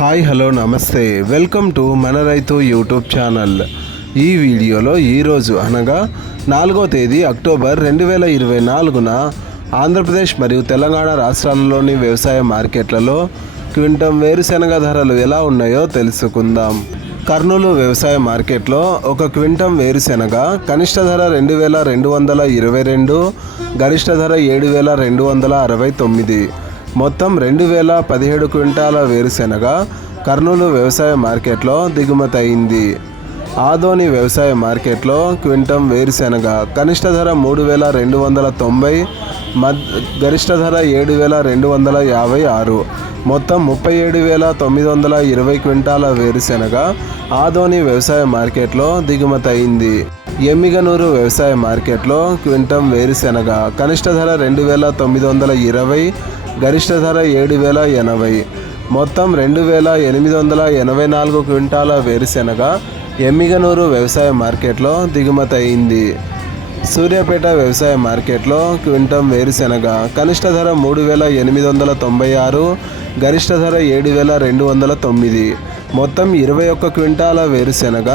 Hi hello నమస్తే, welcome to మన రైతు యూట్యూబ్ ఛానల్. ఈ వీడియోలో ఈరోజు అనగా 4వ తేదీ అక్టోబర్ 2024న ఆంధ్రప్రదేశ్ మరియు తెలంగాణ రాష్ట్రాలలోని వ్యవసాయ మార్కెట్లలో క్వింటం వేరుశెనగ ధరలు ఎలా ఉన్నాయో తెలుసుకుందాం. కర్నూలు వ్యవసాయ మార్కెట్లో ఒక క్వింటం వేరుశెనగ కనిష్ట ధర 2222, గరిష్ట ధర 7269. మొత్తం 2017 క్వింటాల వేరుశెనగ కర్నూలు వ్యవసాయ మార్కెట్లో దిగుమతి అయింది. ఆదోని వ్యవసాయ మార్కెట్లో క్వింటం వేరుశెనగ కనిష్ట ధర 3290, గరిష్ట ధర 7256. మొత్తం 37,920 క్వింటాల వేరుశెనగ ఆదోని వ్యవసాయ మార్కెట్లో దిగుమతి అయింది. ఎమ్మిగనూరు వ్యవసాయ మార్కెట్లో క్వింటం వేరుశెనగ కనిష్ట ధర 2920, గరిష్ట ధర 7080. మొత్తం 2884 క్వింటాల వేరుశెనగ ఎమ్మిగనూరు వ్యవసాయ మార్కెట్లో దిగుమతి అయింది. సూర్యాపేట వ్యవసాయ మార్కెట్లో క్వింటం వేరుశెనగ కనిష్ట ధర 3896, గరిష్ట ధర 7209. మొత్తం 21 క్వింటాల వేరుశెనగ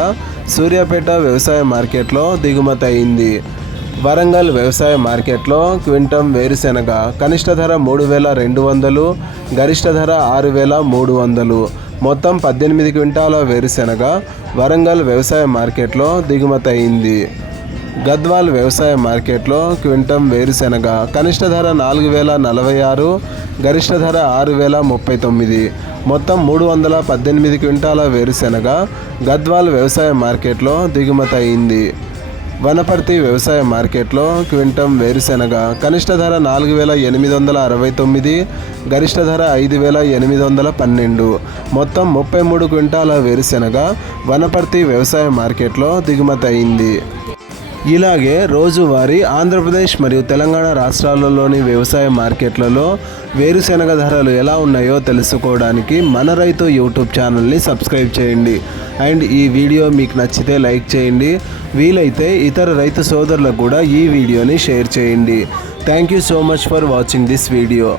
సూర్యాపేట వ్యవసాయ మార్కెట్లో దిగుమతి అయింది. వరంగల్ వ్యవసాయ మార్కెట్లో క్వింటం వేరుశెనగ కనిష్ట ధర 3200, గరిష్ట ధర 6300. మొత్తం 18 క్వింటాల వేరుశెనగ వరంగల్ వ్యవసాయ మార్కెట్లో దిగుమతి అయింది. గద్వాల్ వ్యవసాయ మార్కెట్లో క్వింటం వేరుశెనగ కనిష్ట ధర 4046, గరిష్ట ధర 6039. మొత్తం 318 క్వింటాల వేరుశెనగ గద్వాల్ వ్యవసాయ మార్కెట్లో దిగుమతి అయింది. వనపర్తి వ్యవసాయ మార్కెట్లో క్వింటం వేరుశెనగ కనిష్ట ధర 4869, గరిష్ట ధర 5812. మొత్తం 33 క్వింటాల వేరుశెనగ వనపర్తి వ్యవసాయ మార్కెట్లో దిగుమతి అయింది. ఇలాగే రోజువారీ ఆంధ్రప్రదేశ్ మరియు తెలంగాణ రాష్ట్రాలలోని వ్యవసాయ మార్కెట్లలో వేరుశెనగ ధరలు ఎలా ఉన్నాయో తెలుసుకోవడానికి మన రైతు యూట్యూబ్ ఛానల్ని సబ్స్క్రైబ్ చేయండి. అండ్ ఈ వీడియో మీకు నచ్చితే లైక్ చేయండి. వీలైతే ఇతర రైతు సోదరులకు కూడా ఈ వీడియోని షేర్ చేయండి. Thank you so much for watching this video.